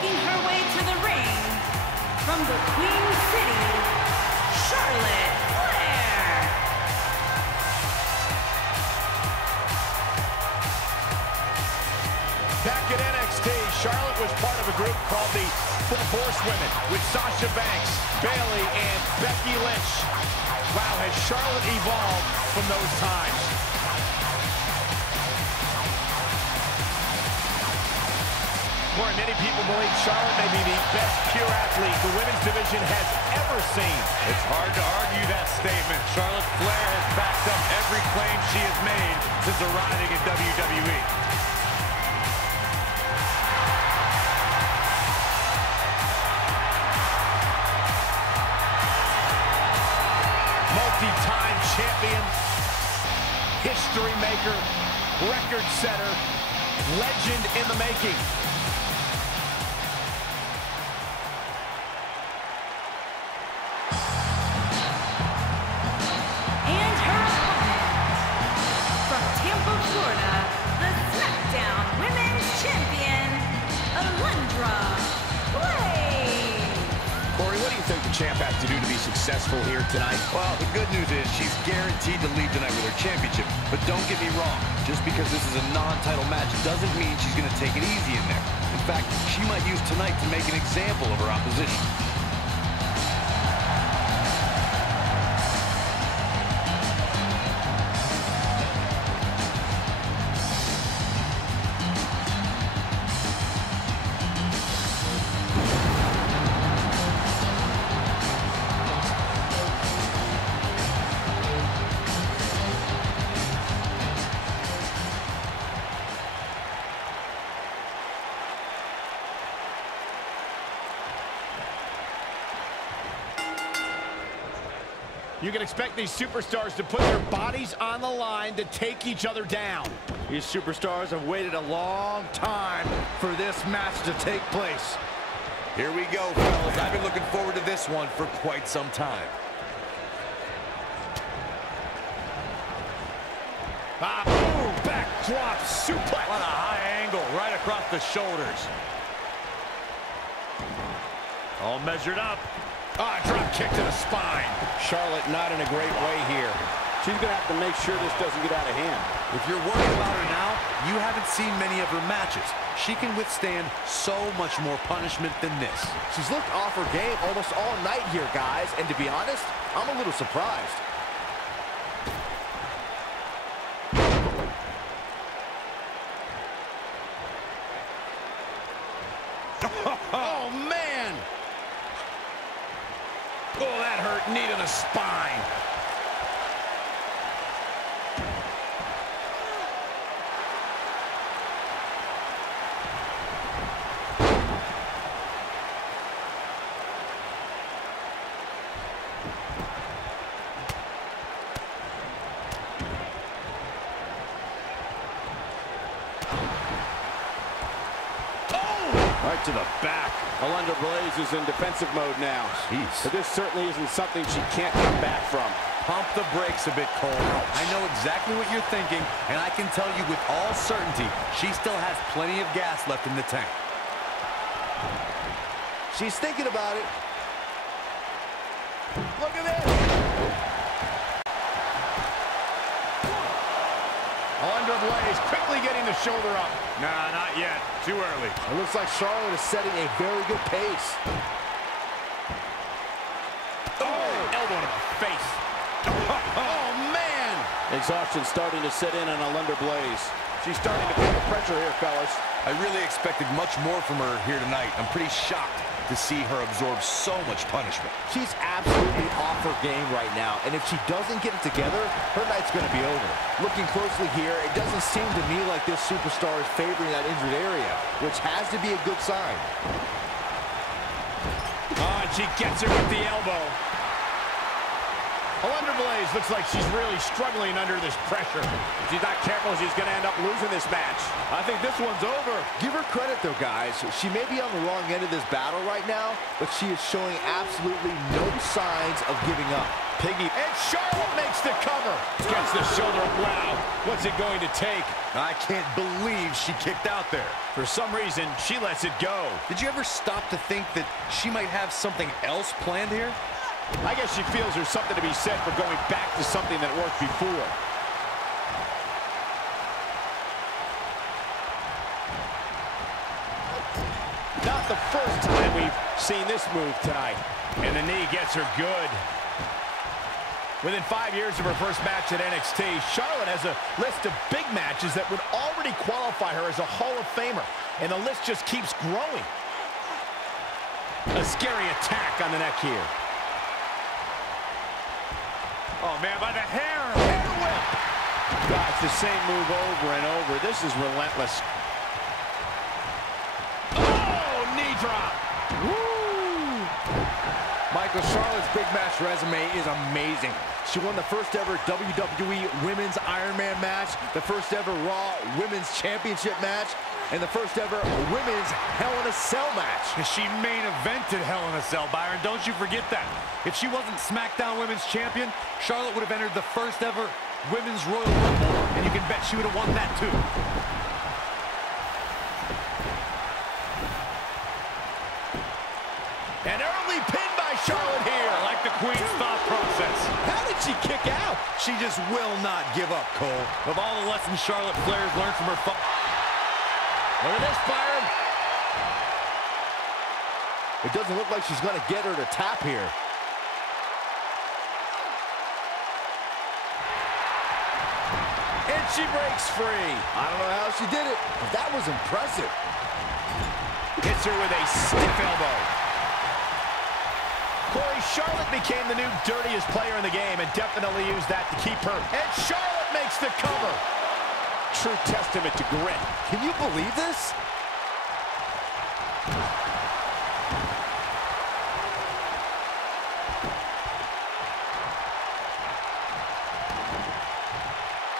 making her way to the ring from the Queen City, Charlotte Flair. Back at NXT, Charlotte was part of a group called the Four Horsewomen with Sasha Banks, Bayley, and Becky Lynch. Wow, has Charlotte evolved from those times? More many people believe Charlotte may be the best pure athlete the women's division has ever seen. It's hard to argue that statement. Charlotte Flair has backed up every claim she has made since arriving in WWE. Multi-time champion, history maker, record setter, legend in the making. And her opponent, from Tampa, Florida, the SmackDown Women's Champion, Alundra Blaze. Corey, what do you think the champ has to do to be successful here tonight? Well, the good news is she's guaranteed to leave tonight with her championship. But don't get me wrong, just because this is a non-title match doesn't mean she's going to take it easy in there. In fact, she might use tonight to make an example of her opposition. You can expect these superstars to put their bodies on the line to take each other down. These superstars have waited a long time for this match to take place. Here we go, fellas. I've been looking forward to this one for quite some time. Boom, backdrop suplex. What a high angle right across the shoulders. All measured up. Drop kick to the spine. Charlotte not in a great way here. She's going to have to make sure this doesn't get out of hand. If you're worried about her now, you haven't seen many of her matches. She can withstand so much more punishment than this. She's looked off her game almost all night here, guys. And to be honest, I'm a little surprised. Oh, man. Oh, that hurt. Knee to the spine. Right to the back. Alundra Blaze is in defensive mode now. Jeez. But this certainly isn't something she can't come back from. Pump the brakes a bit, Cole. I know exactly what you're thinking, and I can tell you with all certainty, she still has plenty of gas left in the tank. She's thinking about it. Look at this. Alundra Blaze quickly getting the shoulder up. Nah, not yet. Too early. It looks like Charlotte is setting a very good pace. Oh, elbow to the face. Oh, man. Exhaustion starting to set in on Alundra Blaze. She's starting to feel the pressure here, fellas. I really expected much more from her here tonight. I'm pretty shocked to see her absorb so much punishment. She's absolutely off her game right now, and if she doesn't get it together, her night's going to be over. Looking closely here, it doesn't seem to me like this superstar is favoring that injured area, which has to be a good sign. Oh, and she gets her with the elbow. Alundra Blaze looks like she's really struggling under this pressure. If she's not careful, she's going to end up losing this match. I think this one's over. Give her credit, though, guys. She may be on the wrong end of this battle right now, but she is showing absolutely no signs of giving up. piggy. And Charlotte makes the cover. Gets the shoulder. Wow, what's it going to take? I can't believe she kicked out there. For some reason, she lets it go. Did you ever stop to think that she might have something else planned here? I guess she feels there's something to be said for going back to something that worked before. Not the first time we've seen this move tonight. And the knee gets her good. Within 5 years of her first match at NXT, Charlotte has a list of big matches that would already qualify her as a Hall of Famer. And the list just keeps growing. A scary attack on the neck here. Oh, man, by the hair. Hair whip. God, it's the same move over and over. This is relentless. Oh, knee drop. Woo! Michael, Charlotte's big match resume is amazing. She won the first ever WWE Women's Iron Man match, the first ever Raw Women's Championship match, and the first ever Women's Hell in a Cell match. She main evented Hell in a Cell, Byron. Don't you forget that. If she wasn't SmackDown Women's Champion, Charlotte would have entered the first ever Women's Royal Rumble, and you can bet she would have won that too. An early pin by Charlotte here. I like the Queen's thought process. How did she kick out? She just will not give up, Cole. Of all the lessons Charlotte Flair's learned from her Look at this, Byron. It doesn't look like she's going to get her to tap here. And she breaks free. I don't know how she did it, but that was impressive. Hits her with a stiff elbow. Corey, Charlotte became the new dirtiest player in the game and definitely used that to keep her. And Charlotte makes the cover. True testament to grit. Can you believe this?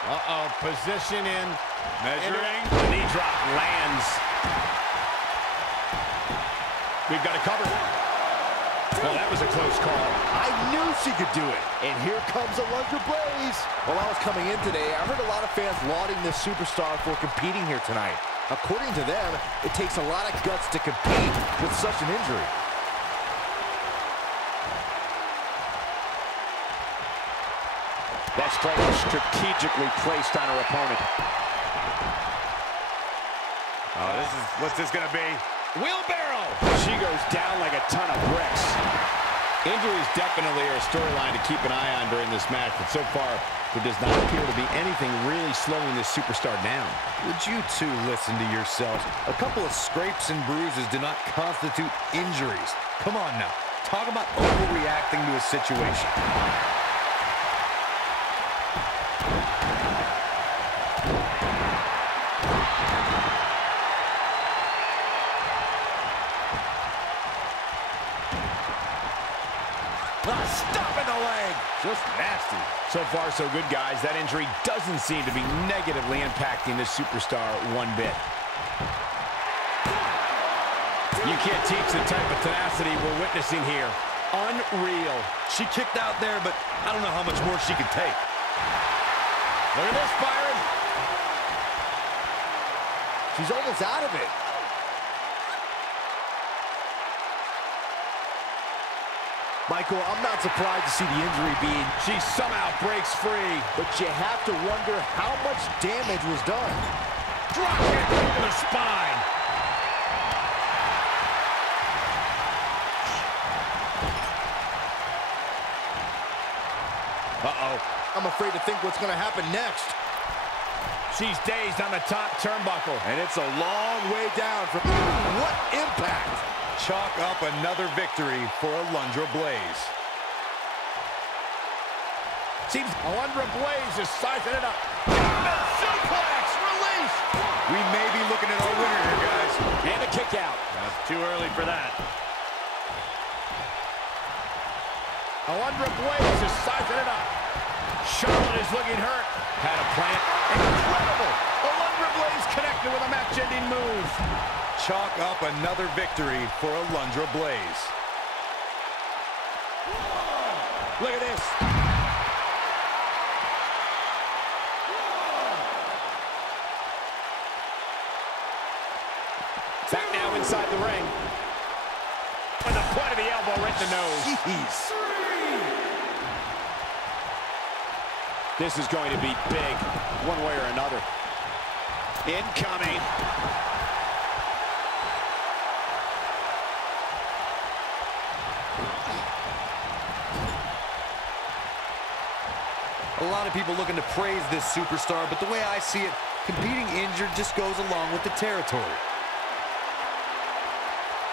Uh-oh, position in. Measuring. The knee drop lands. We've got it covered. Well, that was a close call. I knew she could do it. And here comes a Lunger Blaze. While I was coming in today, I heard a lot of fans lauding this superstar for competing here tonight. According to them, it takes a lot of guts to compete with such an injury. That strike was strategically placed on her opponent. Oh, what's this gonna be? Wheelbarrow! She goes down like a ton of bricks. Injuries definitely are a storyline to keep an eye on during this match, but so far, there does not appear to be anything really slowing this superstar down. Would you two listen to yourselves? A couple of scrapes and bruises do not constitute injuries. Come on now. Talk about overreacting to a situation. Stopping the leg. Just nasty. So far, so good, guys. That injury doesn't seem to be negatively impacting this superstar one bit. You can't teach the type of tenacity we're witnessing here. Unreal. She kicked out there, but I don't know how much more she could take. Look at this, Byron. She's almost out of it. Michael, I'm not surprised to see the injury being... She somehow breaks free. But you have to wonder how much damage was done. Drop kick over the spine. Uh-oh. I'm afraid to think what's going to happen next. She's dazed on the top turnbuckle. And it's a long way down from... What impact! Chalk up another victory for Alundra Blaze. Seems Alundra Blaze is sizing it up. German suplex, release. We may be looking at our winner here, guys. And a kick out. That's too early for that. Alundra Blaze is sizing it up. Charlotte is looking hurt. Had a plant. Incredible. Alundra Blaze connected with a match-ending move. Chalk up another victory for Alundra Blaze. Look at this. Back now inside the ring. With the point of the elbow right in the nose. Jeez. This is going to be big, one way or another. Incoming. A lot of people looking to praise this superstar, but the way I see it, competing injured just goes along with the territory.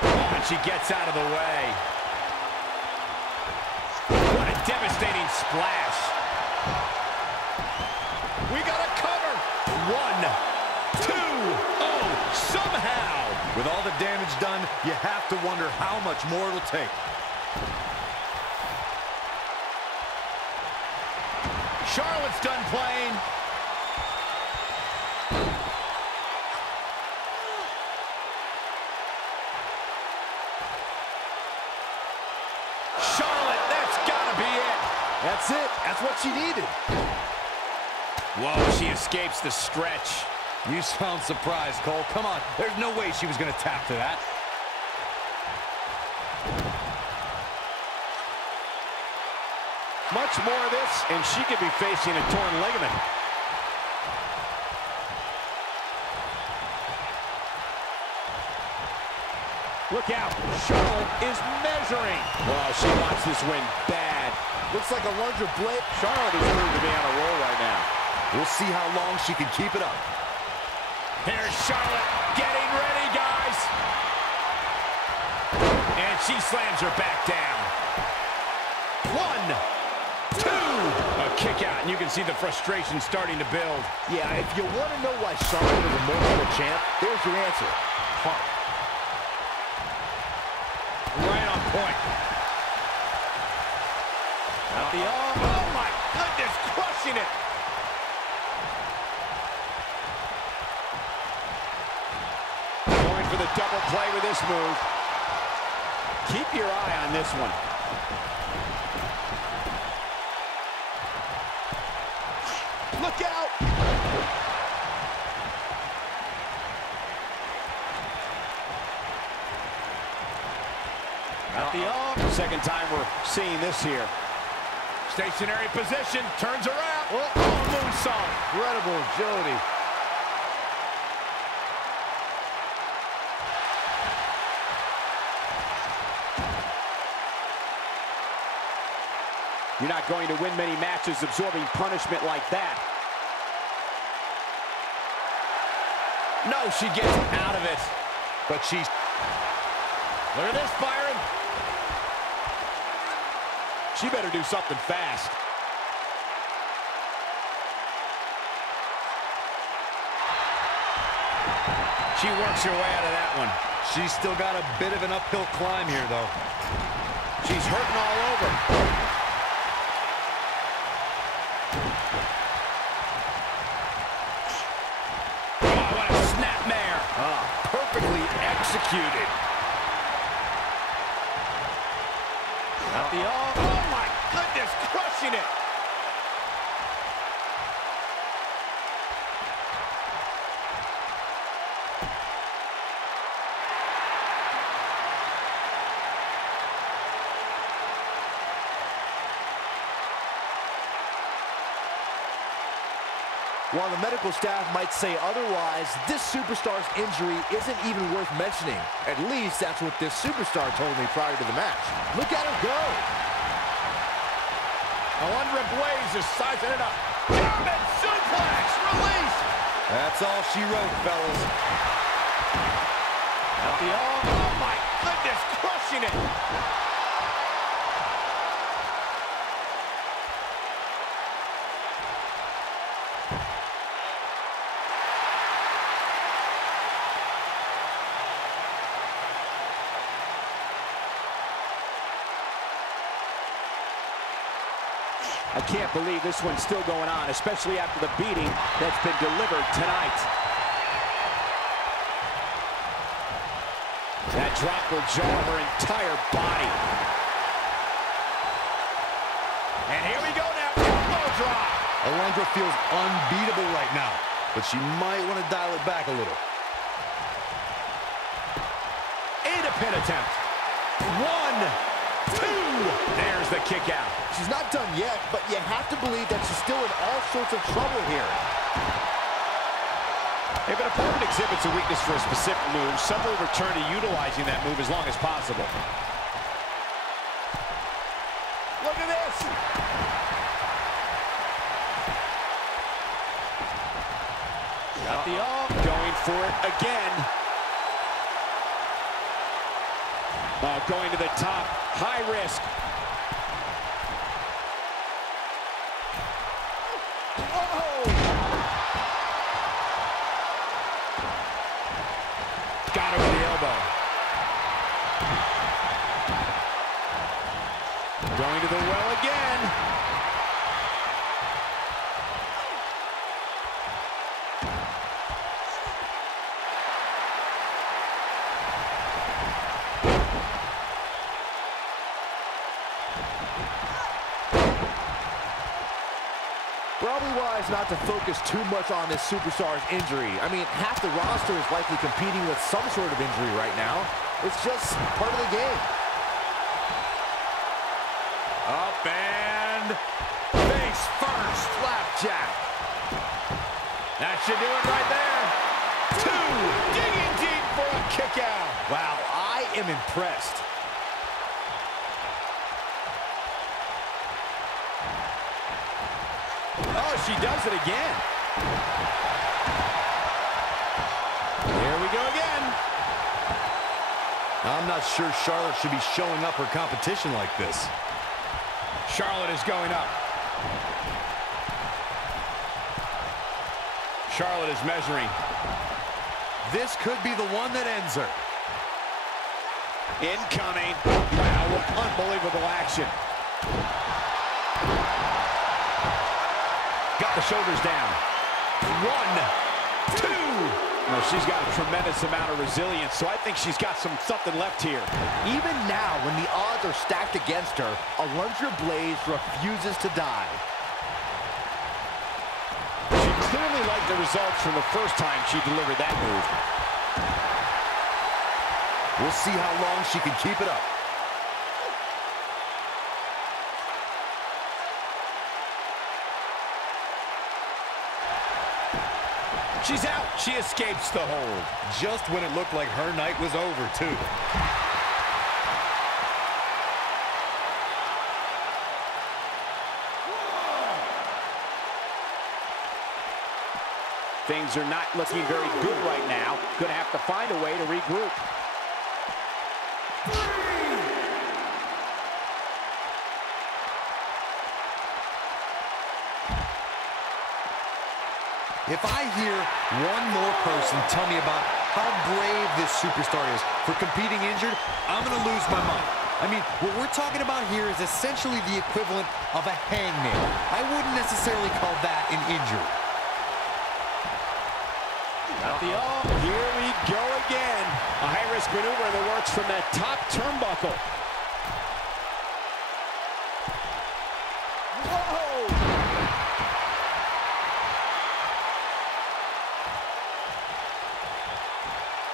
Oh, and she gets out of the way. What a devastating splash. We got a cover. 1, 2, oh, somehow. With all the damage done, you have to wonder how much more it'll take. Charlotte's done playing. Charlotte, that's gotta be it. That's it. That's what she needed. Whoa, she escapes the stretch. You sound surprised, Cole. Come on. There's no way she was going to tap to that. Much more of this, and she could be facing a torn ligament. Look out. Charlotte is measuring. Well, she wants this win bad. Looks like a larger blade. Charlotte is proving to be on a roll right now. We'll see how long she can keep it up. Here's Charlotte getting ready, guys. And she slams her back down. 1, 2. A kick out, and you can see the frustration starting to build. Yeah, if you want to know why Charlotte is a multiple champ, there's your answer. Heart. Right on point. Out the arm. Oh, my goodness, crushing it. Going for the double play with this move. Keep your eye on this one. Look out! Out the arm. Second time we're seeing this here. Stationary position, turns around. Oh, moonsault. Incredible agility. You're not going to win many matches absorbing punishment like that. No, she gets out of it. But she's... Look at this, Byron. She better do something fast. She works her way out of that one. She's still got a bit of an uphill climb here, though. She's hurting all over. Oh, what a snapmare. Perfectly executed. Out the arm. Oh, my goodness, crushing it. While the medical staff might say otherwise, this superstar's injury isn't even worth mentioning. At least that's what this superstar told me prior to the match. Look at her go. Alundra Blaze is sizing it up. German suplex, release. That's all she wrote, fellas. Out the arm. Oh, my goodness, crushing it. I can't believe this one's still going on, especially after the beating that's been delivered tonight. That drop will jar her entire body. And here we go now. Elbow drop. Alundra feels unbeatable right now, but she might want to dial it back a little. And a pin attempt. 1, 2. There's the kick out. She's not done yet, but you have to believe that she's still in all sorts of trouble here. If an opponent exhibits a weakness for a specific move, some will return to utilizing that move as long as possible. Look at this. Got the arm. Going for it again. Going to the top. High risk. Oh! Got her with the elbow. Going to the well again. Probably wise not to focus too much on this superstar's injury. I mean, half the roster is likely competing with some sort of injury right now. It's just part of the game. Up and face first. Flapjack. That should do it right there. 2. Digging deep for a kick out. Wow, I am impressed. Oh, she does it again. Here we go again. I'm not sure Charlotte should be showing up her competition like this. Charlotte is going up. Charlotte is measuring. This could be the one that ends her. Incoming. Wow, what unbelievable action. Got the shoulders down. 1, 2. Well, she's got a tremendous amount of resilience, so I think she's got something left here. Even now, when the odds are stacked against her, Alundra Blaze refuses to die. She clearly liked the results from the first time she delivered that move. We'll see how long she can keep it up. She's out. She escapes the hold. Just when it looked like her night was over, too. Things are not looking very good right now. Gonna have to find a way to regroup. If I hear one more person tell me about how brave this superstar is for competing injured, I'm going to lose my mind. I mean, what we're talking about here is essentially the equivalent of a hangnail. I wouldn't necessarily call that an injury. Got the here we go again. A high-risk maneuver that works from that top turnbuckle. Whoa!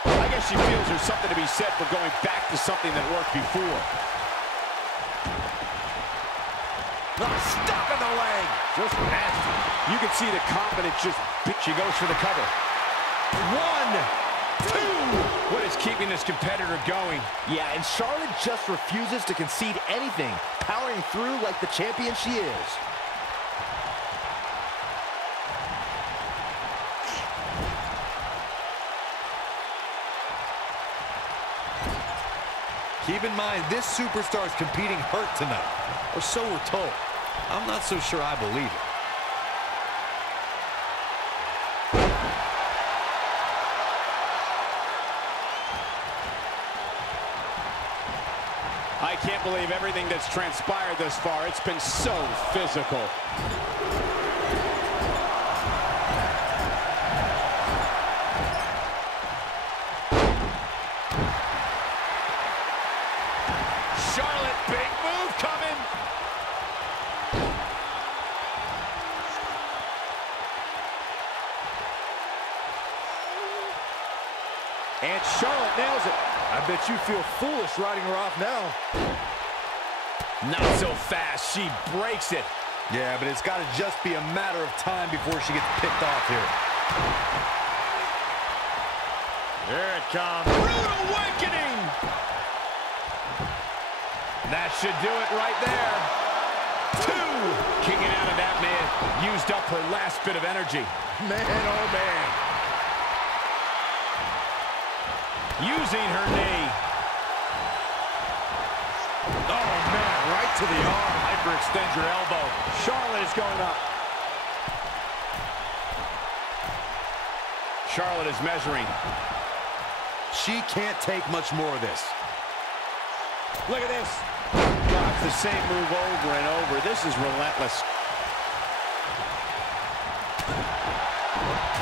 I guess she feels there's something to be said for going back to something that worked before. Stuck in the leg. Just nasty. You can see the confidence just... She goes for the cover. 1, 2. What is keeping this competitor going? Yeah, and Charlotte just refuses to concede anything, powering through like the champion she is. Keep in mind, this superstar is competing hurt tonight, or so we're told. I'm not so sure I believe it. I can't believe everything that's transpired thus far. It's been so physical. Charlotte, big move coming. And Charlotte nails it. I bet you feel foolish riding her off now. Not so fast. She breaks it. Yeah, but it's got to just be a matter of time before she gets picked off here. Here it comes. Rude awakening. That should do it right there. 2. Kicking out of that, man. Used up her last bit of energy. Man, oh man. Using her knee. Oh, man, right to the arm. Hyperextend your elbow. Charlotte is going up. Charlotte is measuring. She can't take much more of this. Look at this. Got the same move over and over. This is relentless.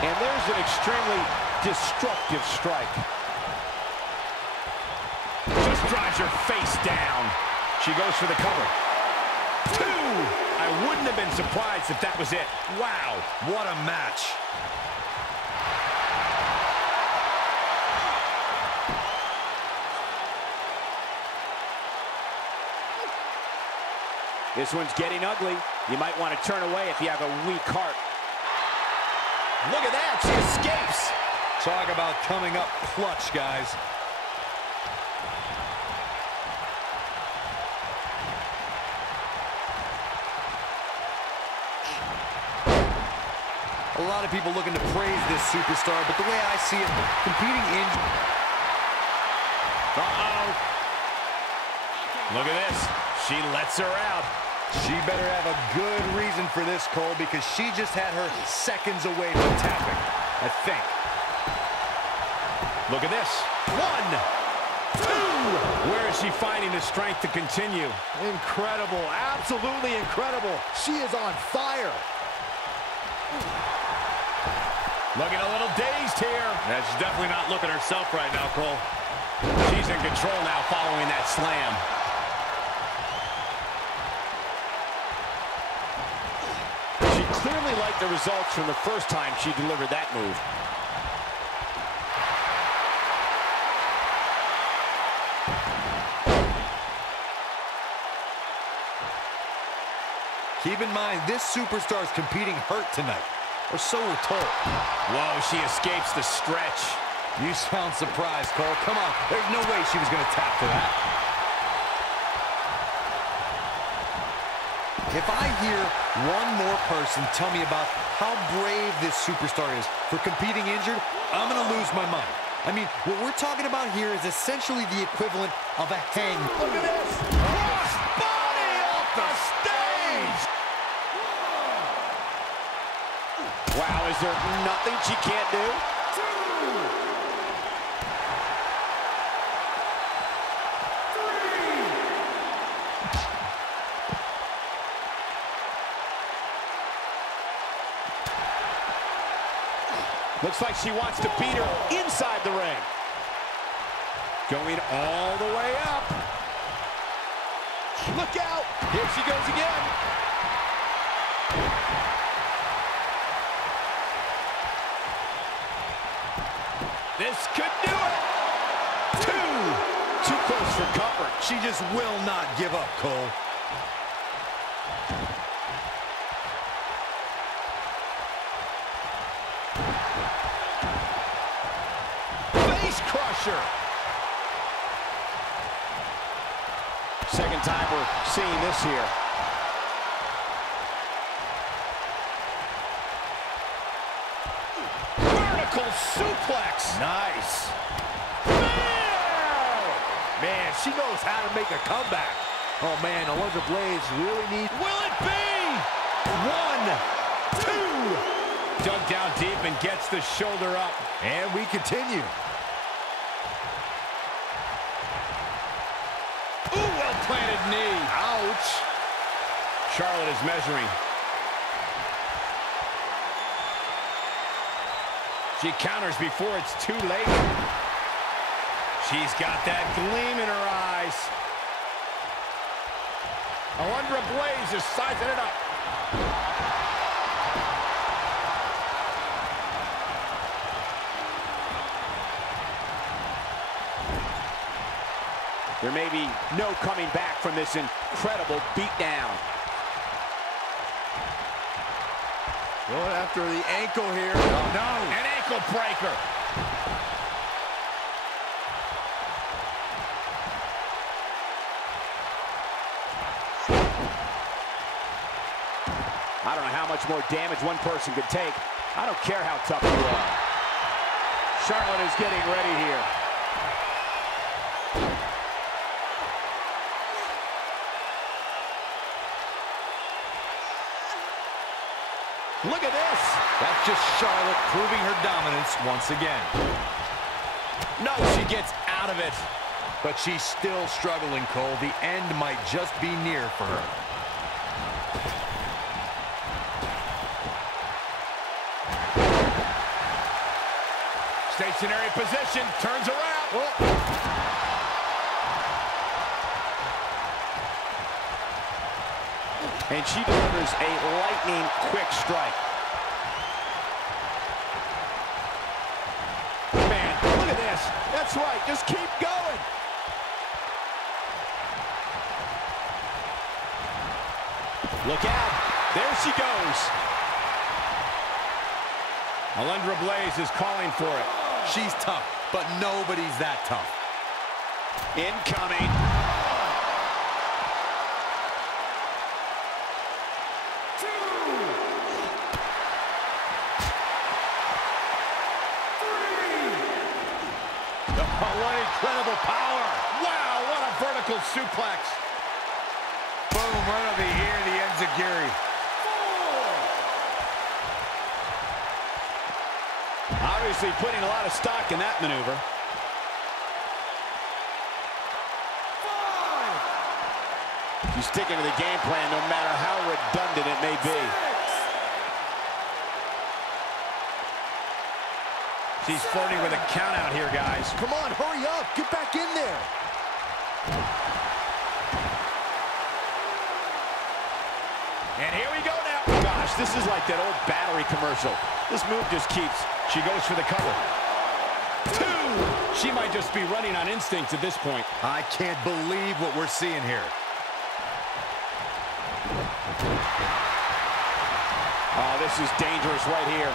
And there's an extremely destructive strike. Just drives her face down. She goes for the cover. 2! I wouldn't have been surprised if that was it. Wow, What a match. this one's getting ugly. You might want to turn away if you have a weak heart. Look at that, she escapes. Talk about coming up clutch, guys. A lot of people looking to praise this superstar, but the way I see it, competing in... Uh-oh. Look at this. She lets her out. She better have a good reason for this, Cole, because she just had her seconds away from tapping, I think. Look at this. 1, 2. Where is she finding the strength to continue? Incredible, absolutely incredible. She is on fire. Looking a little dazed here. Yeah, she's definitely not looking herself right now, Cole. She's in control now following that slam. She clearly liked the results from the first time she delivered that move. Keep in mind, this superstar is competing hurt tonight, or so we're told. Whoa, she escapes the stretch. You sound surprised, Cole. Come on, there's no way she was going to tap to that. If I hear one more person tell me about how brave this superstar is for competing injured, I'm going to lose my mind. I mean, what we're talking about here is essentially the equivalent of a hang. Look at this! Cross body off the stage! Wow, is there nothing she can't do? 2. Looks like she wants to beat her inside the ring. Going all the way up. Look out! Here she goes again. This could do it. 2. Too close for comfort. She just will not give up, Cole. Face crusher. Second time we're seeing this here. Vertical suplex. Nice. Man, she knows how to make a comeback. Oh, man, Alundra Blaze really needs... Will it be? 1, 2. Dug down deep and gets the shoulder up. And we continue. Ooh, well-planted knee. Ouch. Charlotte is measuring. She counters before it's too late. She's got that gleam in her eyes. Alundra Blaze is sizing it up. There may be no coming back from this incredible beatdown. Going after the ankle here. Oh, no, an ankle breaker. I don't know how much more damage one person could take. I don't care how tough you are. Charlotte is getting ready here. Look at this. That's just Charlotte proving her dominance once again. No, she gets out of it. But she's still struggling, Cole. The end might just be near for her. Stationary position, turns around. Oh. And she delivers a lightning quick strike. Man, look at this. That's right, just keep going. Look out, there she goes. Alundra Blaze is calling for it. She's tough, but nobody's that tough. Incoming. What incredible power. Wow, what a vertical suplex. Boom, right over here, the enziguri. Obviously putting a lot of stock in that maneuver. She's sticking to the game plan no matter how redundant it may be. She's flirting with a count out here, guys. Come on, hurry up. Get back in there. And here we go now. Gosh, this is like that old battery commercial. This move just keeps. She goes for the cover. 2. She might just be running on instinct at this point. I can't believe what we're seeing here. Oh, this is dangerous right here.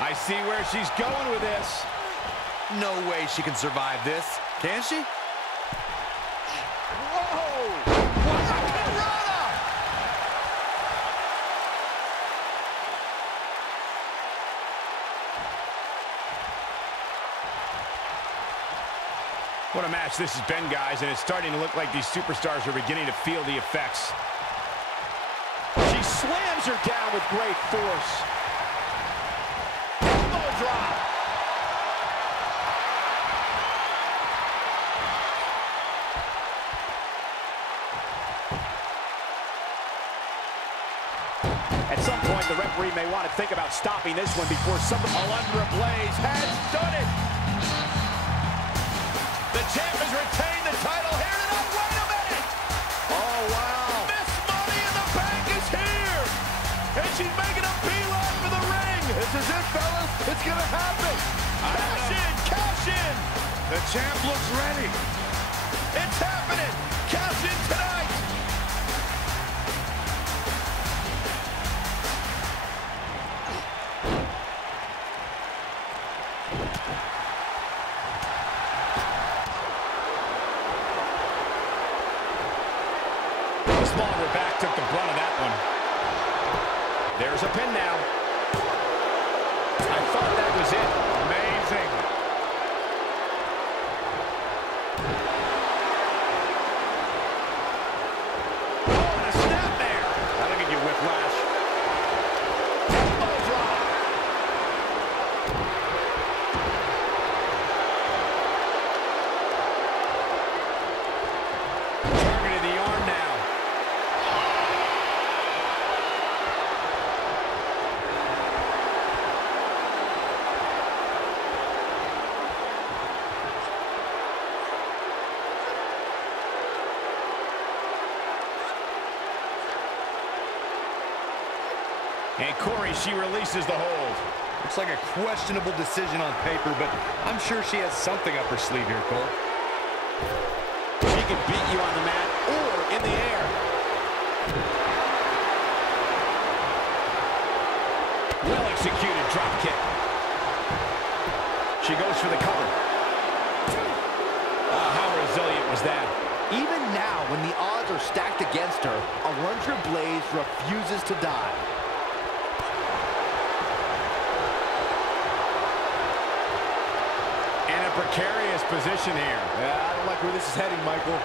I see where she's going with this. No way she can survive this. Can she? Whoa! What a piranha! What a match this has been, guys, and it's starting to look like these superstars are beginning to feel the effects. She slams her down with great force. Elbow drop. At some point, the referee may want to think about stopping this one before somebody... Alundra Blaze has done it. The champ has retained the title here tonight. Wait a minute. Oh, wow. Miss Money in the Bank is here. And she's making a beeline for the ring. This is it, fellas. It's going to happen. Cash in, cash in. The champ looks ready. It's happening. Cash in tonight. Smaller back took the brunt of that one. There's a pin now. I thought that was it. Amazing. Oh, and a snap there. That'll give you whiplash. Elbow drop. Targeted the arm now. And Corey, she releases the hold. Looks like a questionable decision on paper, but I'm sure she has something up her sleeve here, Cole. She can beat you on the mat or in the air. Well-executed drop kick. She goes for the cover. How resilient was that? Even now, when the odds are stacked against her, Alundra Blaze refuses to die. In a precarious position here. Yeah, I don't like where this is heading, Michael.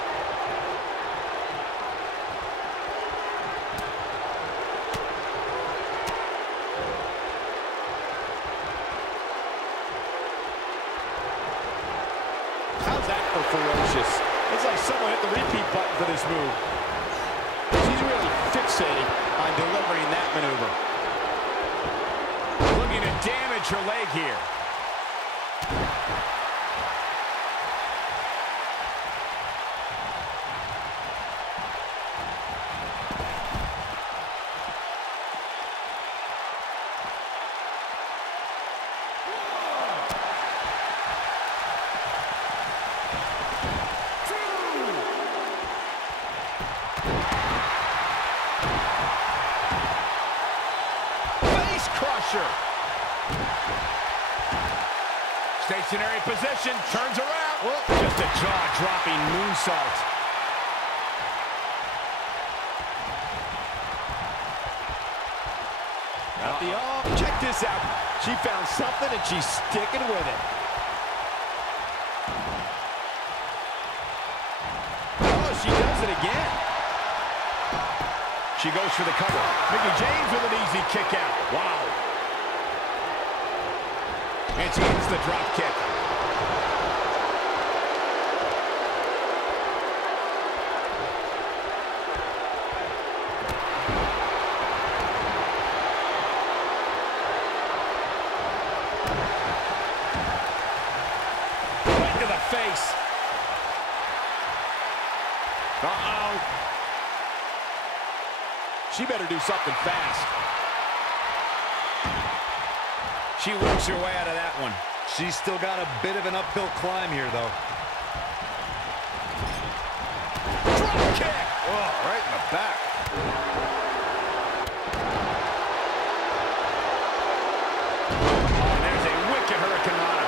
How's that for ferocious? It's like someone hit the repeat button for this move. She's really fixated on delivering that maneuver. Looking to damage her leg here. Stationary position, turns around. Whoa. Just a jaw-dropping moonsault. Got the arm. Check this out. She found something and she's sticking with it. Oh, she does it again. She goes for the cover. Mickie James with an easy kick out. Wow. And she hits the drop kick. Right to the face. Uh-oh. She better do something fast. She works her way out of that one. She's still got a bit of an uphill climb here, though. Drop kick! Oh, right in the back. Oh, there's a wicked hurricanrana.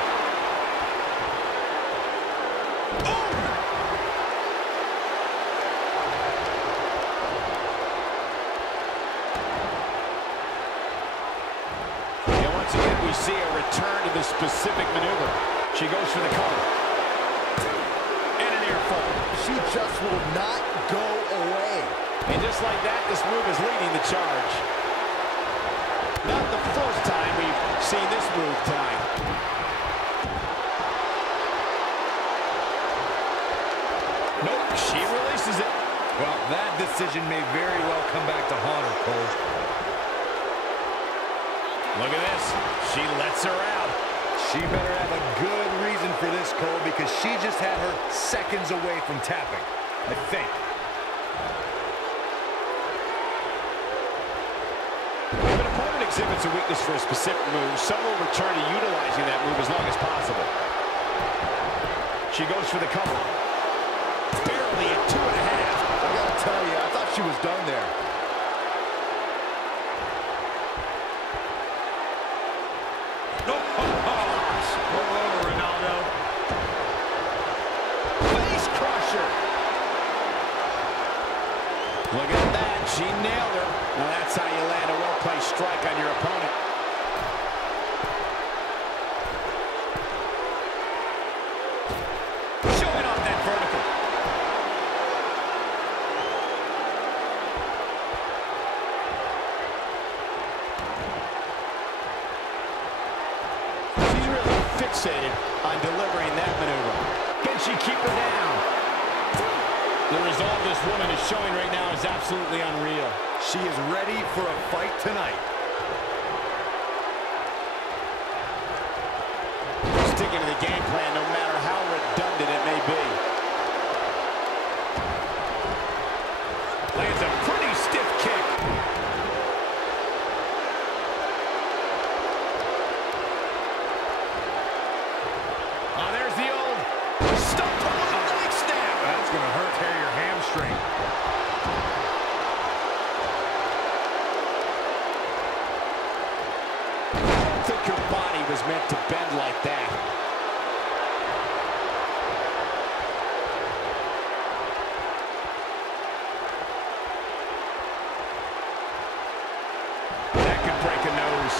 We see a return to the specific maneuver. She goes for the cover. And an earful. She just will not go away. And just like that, this move is leading the charge. Not the first time we've seen this move tonight. Nope, she releases it. Well, that decision may very well come back to haunt her, Cole. Look at this. She lets her out. She better have a good reason for this, Cole, because she just had her seconds away from tapping, I think. If an opponent exhibits a weakness for a specific move, some will return to utilizing that move as long as possible. She goes for the cover. Barely at 2.5. I gotta tell you, I thought she was done there. Look at that. She nailed her. Now that's how you land a well-placed strike on your opponent. Showing off that vertical. She's really fixated on delivering that maneuver. Can she keep her down? The resolve this woman is showing right now is absolutely unreal. She is ready for a fight tonight. Sticking to the game plan no matter how redundant it may be. Lands a pretty stiff kick. is meant to bend like that. That could break a nose.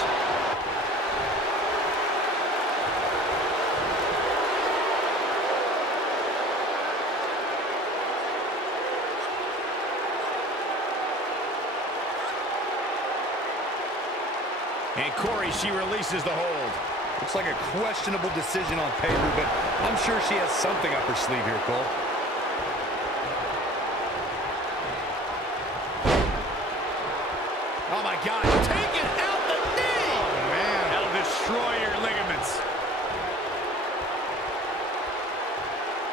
And Corey, she releases the hold. Looks like a questionable decision on paper, but I'm sure she has something up her sleeve here, Cole. Oh my God, take it out the knee! Oh man, that'll destroy your ligaments.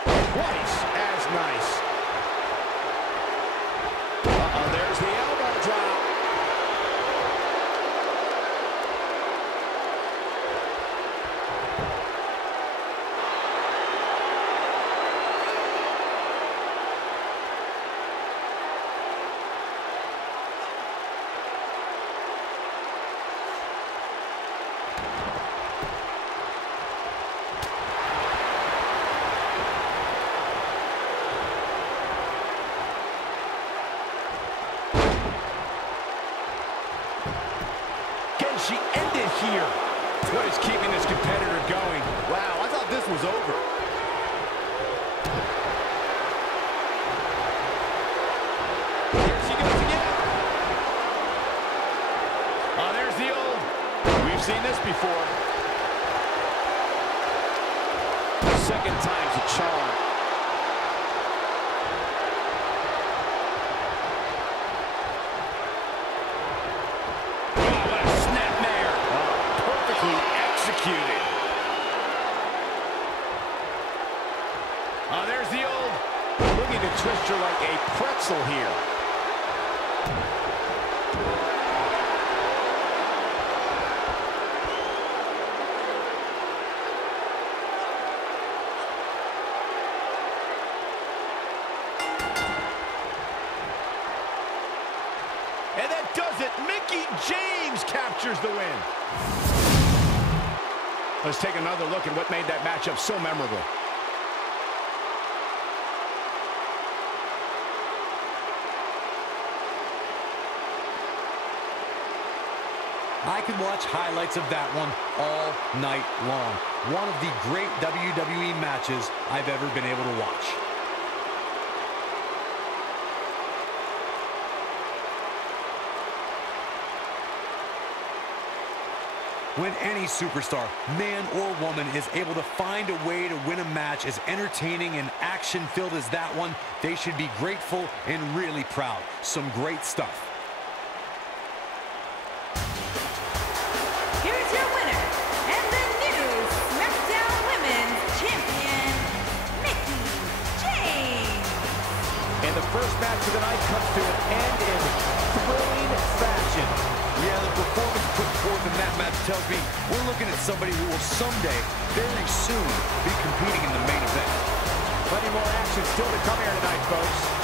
Twice as nice. Uh-oh, there's the elbow drop. Can she end it here? What is keeping this competitor going? Wow, I thought this was over. Here she goes again. Oh, there's the old. We've seen this before. Second time's a charm. Executed. Oh, there's the old. Looking to twist her like a pretzel here. And that does it. Mickie James captures the win. Let's take another look at what made that matchup so memorable. I could watch highlights of that one all night long. One of the great WWE matches I've ever been able to watch. When any superstar, man or woman, is able to find a way to win a match as entertaining and action-filled as that one, they should be grateful and really proud. Some great stuff. Here's your winner, and the new SmackDown Women's Champion, Mickie James. And the first match of the night comes to an end in thrilling fashion. Yeah, the performance put forth in that match tells me we're looking at somebody who will someday, very soon, be competing in the main event. Plenty more action still to come here tonight, folks.